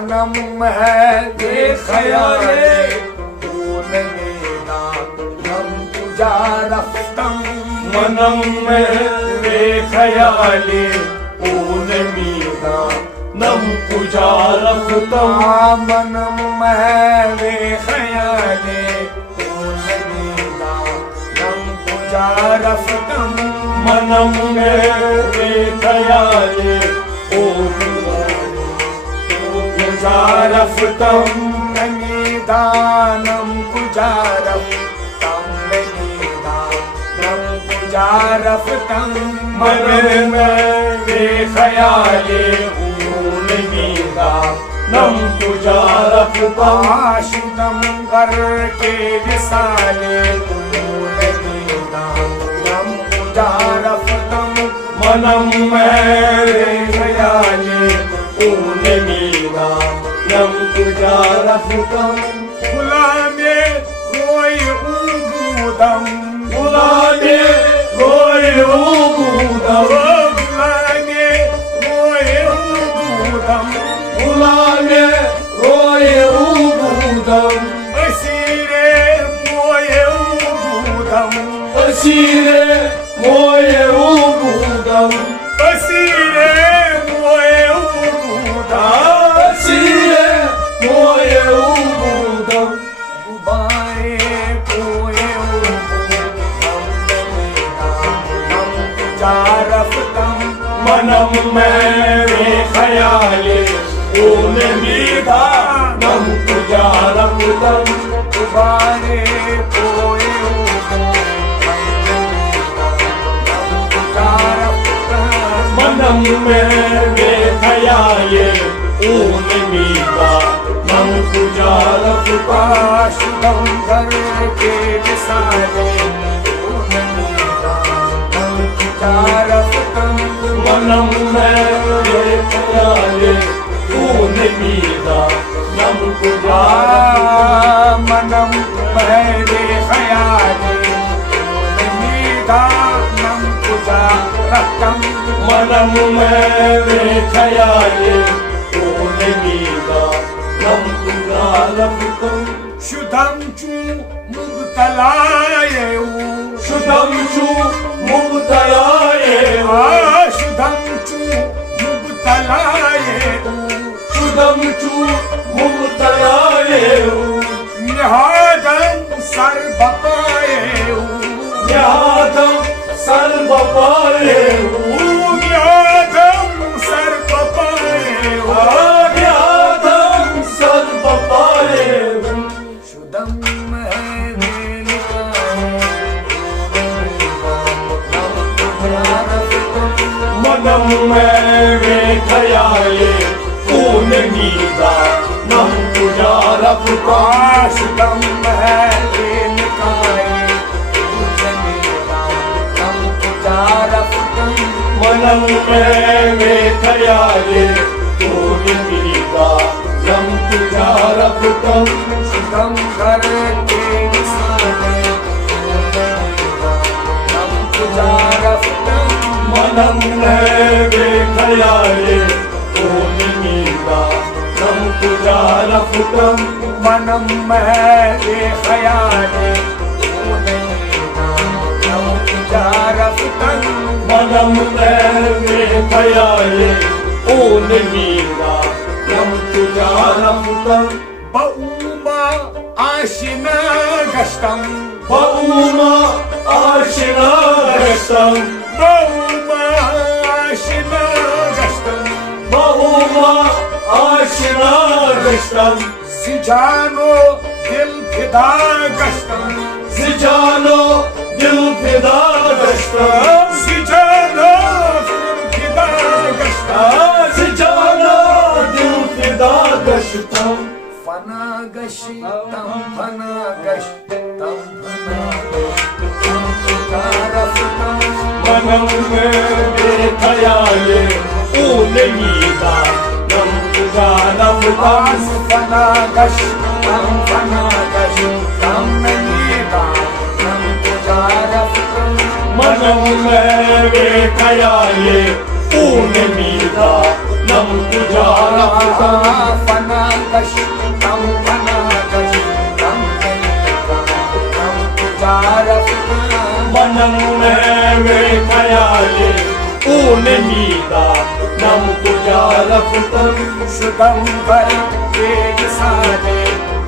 मनम है ये खयाले नम तुझा रफ्तम मनम वे खयाले ऊन मीना नम तुझा रफ्तम मनम है वे खयाले नम तुझा रफ्तम मनम वे खयाले ऊन तुझा रफ्तम दानम तुझा रफ्तम दानम तुझा रफ्तम मनम वे खयाले ऊन मीना नम तुझा रफ्तम आशुदम कर के विसाले नम तुझा रफ्तम मनम वे खयाले ऊन मीना नम तुझा रफ्तम गुलामे रोय ऊदम गुलामे रोय ऊदम गुलामे रोय ऊदम गुलामे रोय ऊदम असीरे मोय ऊदम असीरे मोय ऊदम असीरे मोय ऊदम असीरे मोय ऊदम गुबारे कोय हम तुझा रफ्तम मनम वे खयाले ऊन मीना नम तुझा रफ्तम गुबारे कोय मनम वे खयाले ऊन मीना नम तुझा रफ्तम आशुदम कर के विसाले नम तुझा रफ्तम मनम वे खयाले ऊन मीना नम तुझा मनम मेरे खयाले नम तुझा रफ्तम मनम वे खयाले ऊन मीना नम तुझा रफ्तम शुद्धम चू मुबतलाये शुद्धम चू मुबतलाये शुद्धम चू मुबतलाये शुद्धम चू मुबतलाये निहादम सर बपाये निहादम सर बपाये निहादम सर बपाये निहादम सर बपाये शुद्धम मनम वे खयाले ऊन मीना नम तुझा रफ्तम शुद्धम है निकाये नम तुझा रफ्तम मनम वे खयाले ऊन मीना नम तुझा रफ्तम शुद्धम कर के विसाले नम तुझा रफ्तम मनम वे खयाले ऊन मीना नम तुझा रफ्तम मनम मेरे खयाले नम तुझा रफ्तम मनम वे खयाले ऊन मीना नम तुझा रफ्तम बऊमा आशिना गश्तम बऊमा आशिना गश्तम बऊमा आशिना गश्तम बऊमा आशिना गश्तम सिजानो दिल फिदा गश्तम सिजानो दिल फिदा गश्तम सिजानो दिल फिदा गश्तम सिजानो दिल फिदा गश्तम फना गश्तम फना गश्तम फना तुझा रफ्तम मनम वे खयाले ऊन मीना नम तुझा रफ्तम फना गश्तम फना गश्तम नम तुझा रफ्तम मनम वे खयाले ऊन मीना नम तुझा रफ्तम फना गश्तं फनगश्तं तं पुजारफ्तं मनम में खयाले ऊने मीदा नम तुझा रफ्तम शुद्धं वरं वेद सारे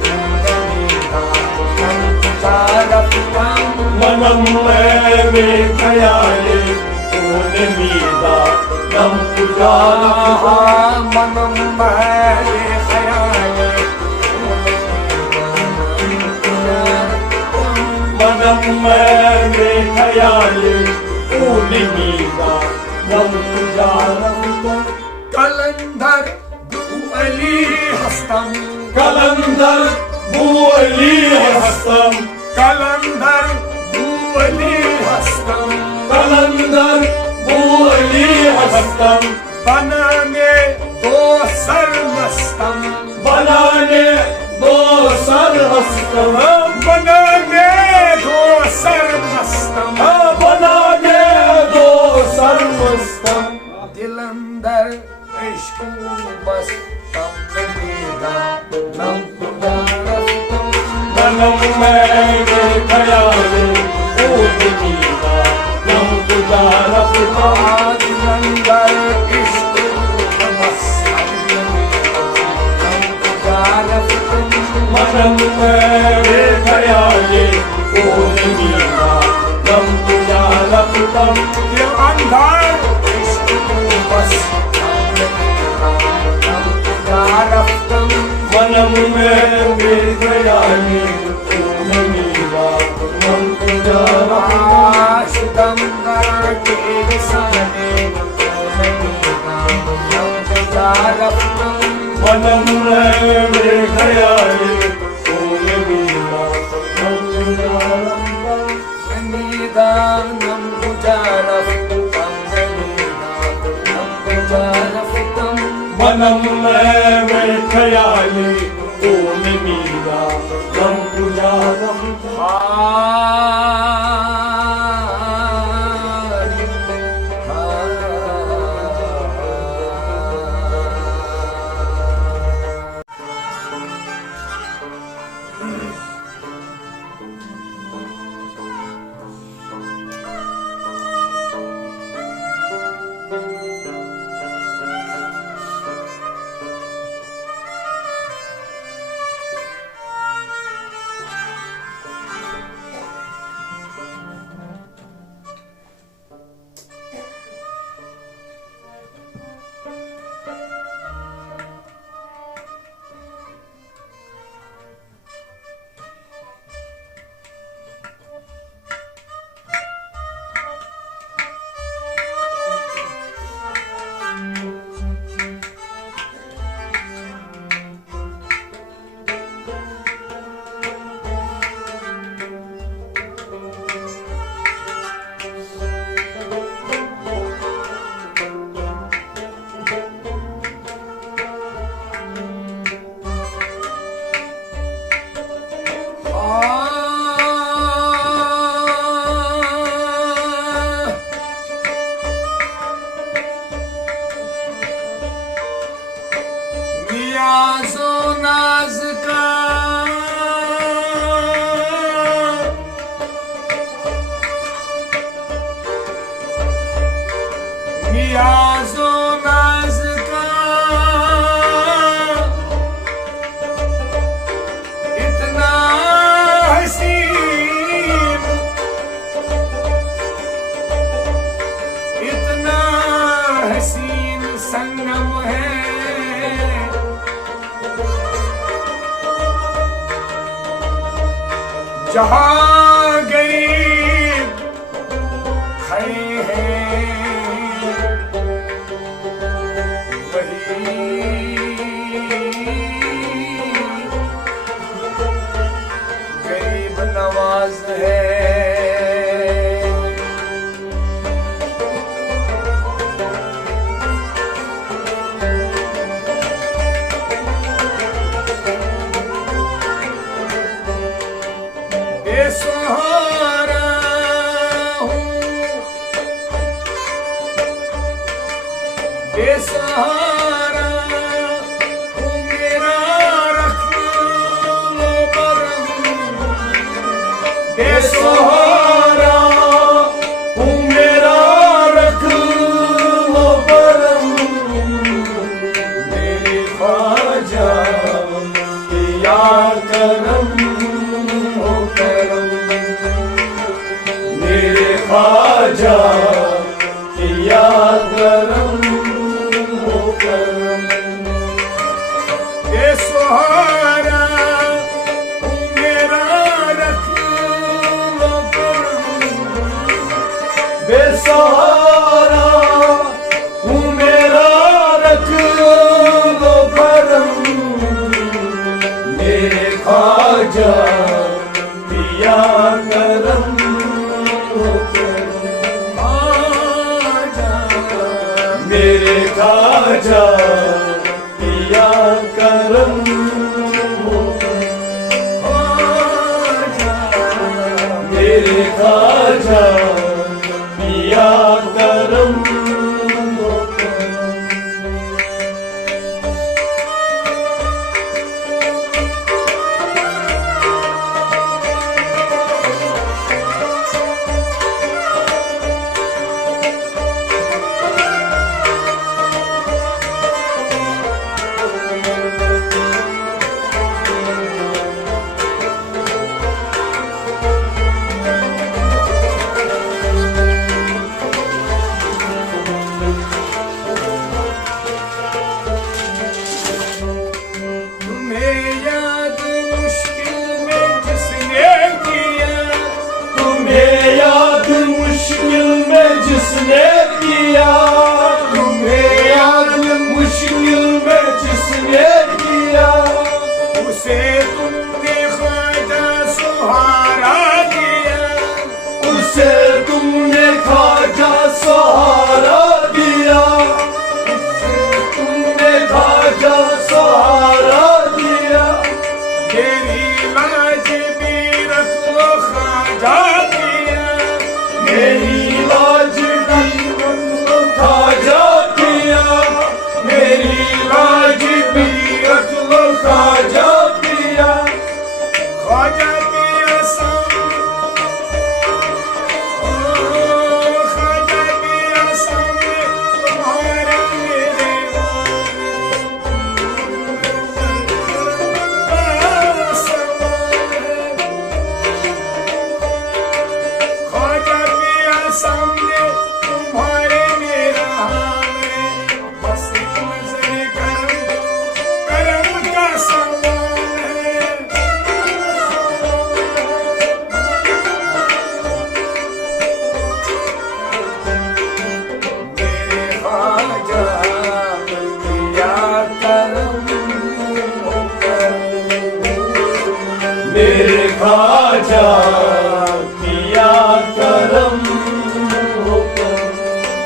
तं पुजारफ्तं मनम में खयाले ऊने मीदा नम तुझा रफ्तम मनम में खयाले मनम में खयाले ऊने मीदा नम तुझा रफ्तम कलंधर अली हस्तं कलंदर बुअली हस्तम कलंधर अली हस्तं कलंदर बुअली हस्तम बनाने दो सर्वस्तम बनाने दो सर हस्तम बनाने दो सर्वस्तम बनाने दो सर हस्तम दिलंदर इश्क बस तम नबीदा नम पुजारफ्तम मनम में खयाले ओ दीदा नम तुझा रफ्तम दिलंदर इश्क बस तम नबीदा नम पुजारफ्तम मनम में खयाले ओ दीदा नम तुझा रफ्तम दिल अंधार इश्क बस तम नबीदा नम पुजारफ्तम मनम में खयाले ओ दीदा नम तुझा रफ्तम आशिदं वरके विसने नबीदा नम पुजारफ्तम मनम में खयाले ओ दीदा नम तुझा रफ्तम निदानं पुजारफ्तं निदानं पुजारफ्तं मनम में खयाले ओ मीरा नम तुझा रफ्तम नियाज़ो नाज़ का नियाज़ो नाज़ का इतना हसीन इतना हसीन संगम है जहाँ गरीब खड़े हैं वही गरीब नवाज है। बेसहारा हूँ बेसहारा हूँ मेरा बेसहारा हूँ मेरा रख लो करम मेरे ख्वाजा किया करम हो करम मेरे ख्वाजा किया करम हो करम बेसहारा हूँ मेरा रख लो करम बेसहारा हूँ मेरा रख लो करम मेरे ख्वाजा पिया करम हो करम ख्वाजा मेरे ख्वाजा पिया करम हो ख्वाजा मेरे ख्वाजा पिया करम हो करम तुम्हें याद मुश्किल में जिसने किया तुम्हें याद मुश्किल में जिसने किया तुम्हें याद मुश्किल में जिसने किया उसे तुमने ख्वाजा सहारा दिया उसे तुमने ख्वाजा सहारा दिया उसे तुमने ख्वाजा सहारा दिया मेरी लाज भी रख लो ख्वाजा दिया मेरी लाज भी ख्वाजा दिया मेरी लाज भी रख लो ख्वाजा दिया ख्वाजा पिया ख्वाजा पिया सामने तुम्हारे मेरे ख्वाजा पिया सामने तुम्हारे मेरा हाल है बस एक नजर करम का सवाल है मेरे ख्वाजा पिया करम हो करम मेरे ख्वाजा किया करम हो करम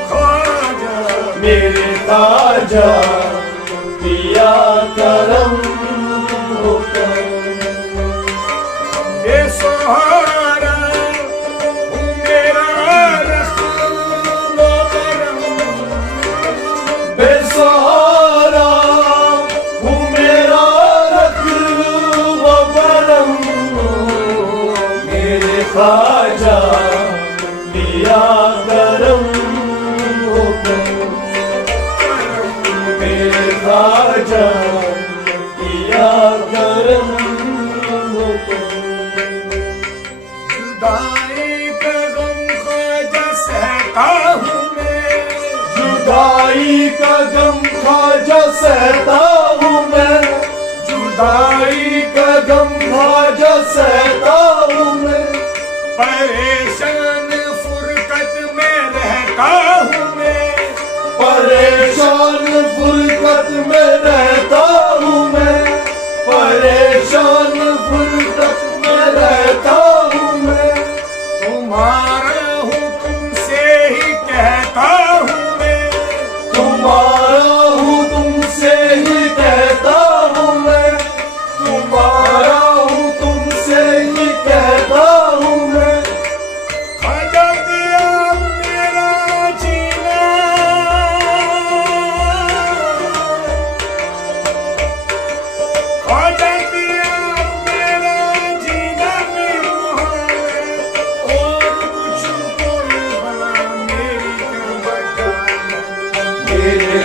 ख्वाजा मेरे ख्वाजा किया करम हो करम बेसहारा हूँ मेरा रख लो करम बेसहारा हूँ मेरा रख लो करम मेरे ख्वाजा किया करम हो करम मेरे ख्वाजा किया करम हो करम जुदाई का गम ख्वाजा सहता हूँ मैं जुदाई का गम ख्वाजा सहता हूँ मैं जुदाई का गम ख्वाजा सहता हूँ मैं परेशान फुरकत में रहता हूँ मैं परेशान फुरकत में रहता हूँ मैं परेशान फुरकत में रहता हूँ मैं तुम्हारा हुक्म से ही कहता हूँ मैं तुम्हारा हूँ तुमसे ही कहता हूँ मैं तुम्हारा हूँ तुमसे ही कहता हूँ मैं ख्वाजा पिया मेरा जीना ख्वाजा पिया मेरा जीना भी मुहाल है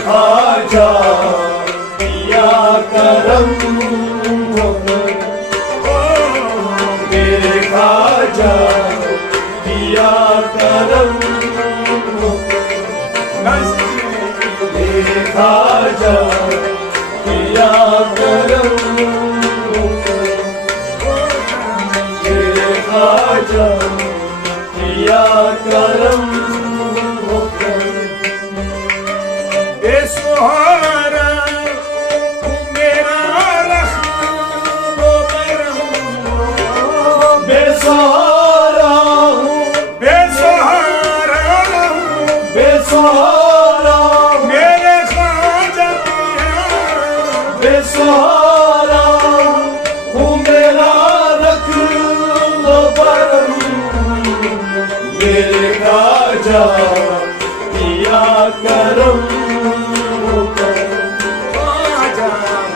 ख्वाजा किया करम मेरे ख्वाजा किया करम मेरे ख्वाजा किया करम मेरे ख्वाजा किया करम बेसहारा हूँ मेरा रखो करम बेसहारा हूँ बेसहारा हूँ बेसहारा मेरे ख्वाजा पिया बेसहारा हूँ मेरा रख लो परम मेरे ख्वाजा किया करम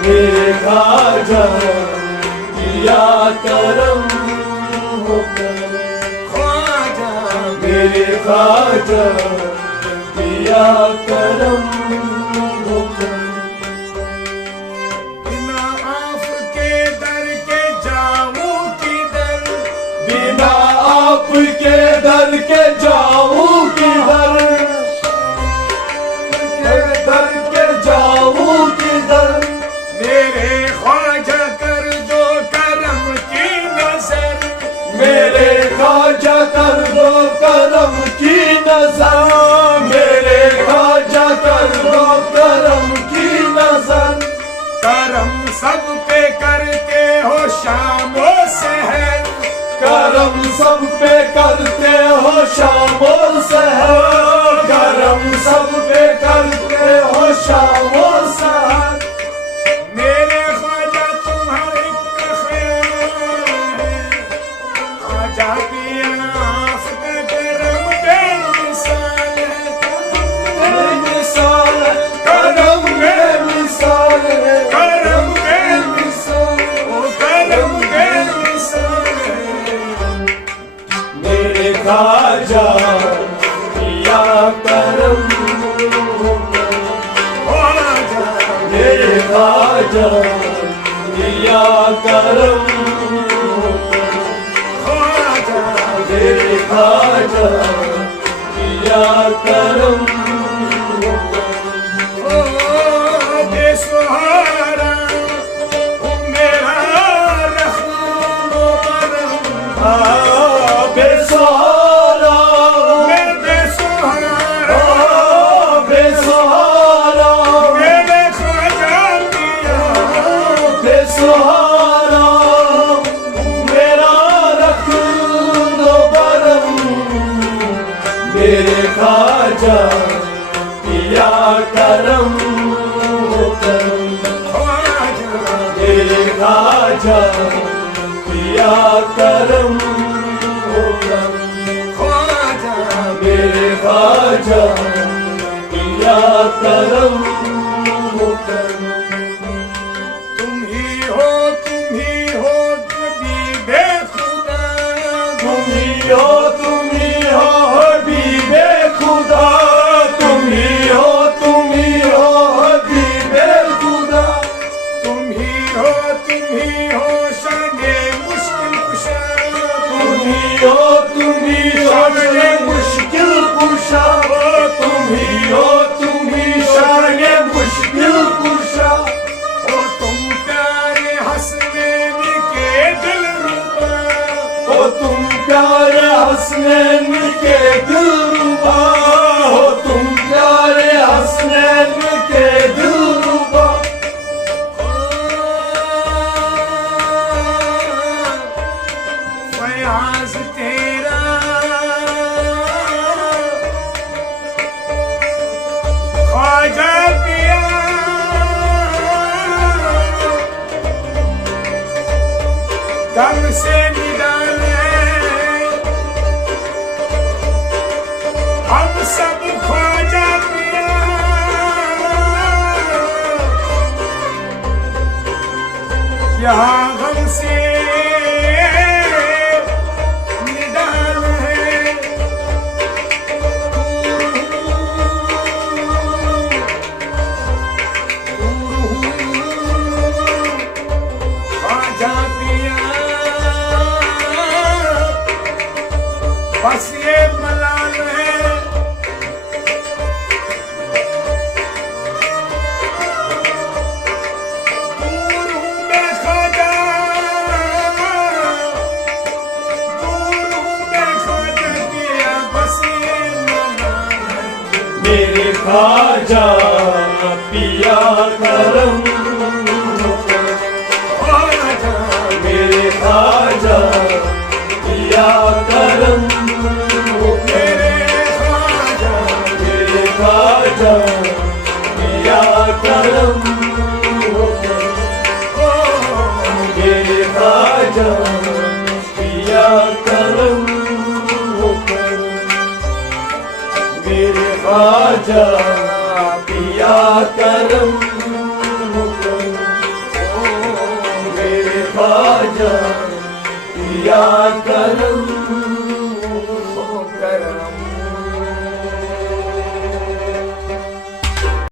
मेरे ख्वाजा किया करम ख्वाजा मेरे ख्वाजा किया करम बिना आपके दर के जाऊं किधर बिना आपके दर के जाऊं किधर दर के जाऊं किधर मेरे ख्वाजा कर दो करम की नजर मेरे ख्वाजा कर दो करम की नजर मेरे ख्वाजा कर दो करम की नजर करम सब पे करते हो शामो सहर करम सब पे करते हो शामो सहर करम सब पे करते हो शामो सहर मेरे ख्वाजा तुम्हारे ख्याल है ख्वाजा की आफ का करम बेमिसाल है मिसाल करम में मिसाल है करम बेमिसाल ओ करम बेमिसाल है मेरे ख्वाजा किया करम ख्वाजा मेरे ख्वाजा किया करम ख्वाजा मेरे ख्वाजा किया करम ओ बेसहारा हूँ मेरा रखो करम बेसहारा मैं बेसहारा बेसहारा मेरे ख्वाजा पिया बेसहारा मेरा रख लो परम मेरे ख्वाजा किया करम ख्वाजा मेरे ख्वाजा किया करम ख्वाजा मेरे ख्वाजा किया करम तुम ही हो कभी बेखुदा तुम ही हो हबीबे खुदा तुम ही हो हबीबे खुदा तुम ही हो शाने मुश्किल कुशा तुम ही हो शाने मुश्किल कुशा तुम ही शाने मुश्किल कुशा ओ तुम प्यारे हसनैन के दिलरुबा हो तुम प्यारे हसनैन के दिलरुबा हो तुम प्यारे हसनैन के दिलरुबा फयाज तेरा ख्वाजा पिया दम से निडाले हम सब ख्वाजा पिया यहाँ गम से निडाल है ये मलाल है। दूर हूँ मैं ख्वाजा, दूर हूँ मैं ख्वाजा किया बस ये मलाल है। मेरे ख्वाजा पिया करम, ख्वाजा मेरे ख्वाजा पिया करम, मेरे ख्वाजा, मेरे ख्वाजा पिया करम, ओ मेरे ख्वाजा पिया करम, मेरे ख्वाजा पिया करम, मेरे ख्वाजा पिया करम।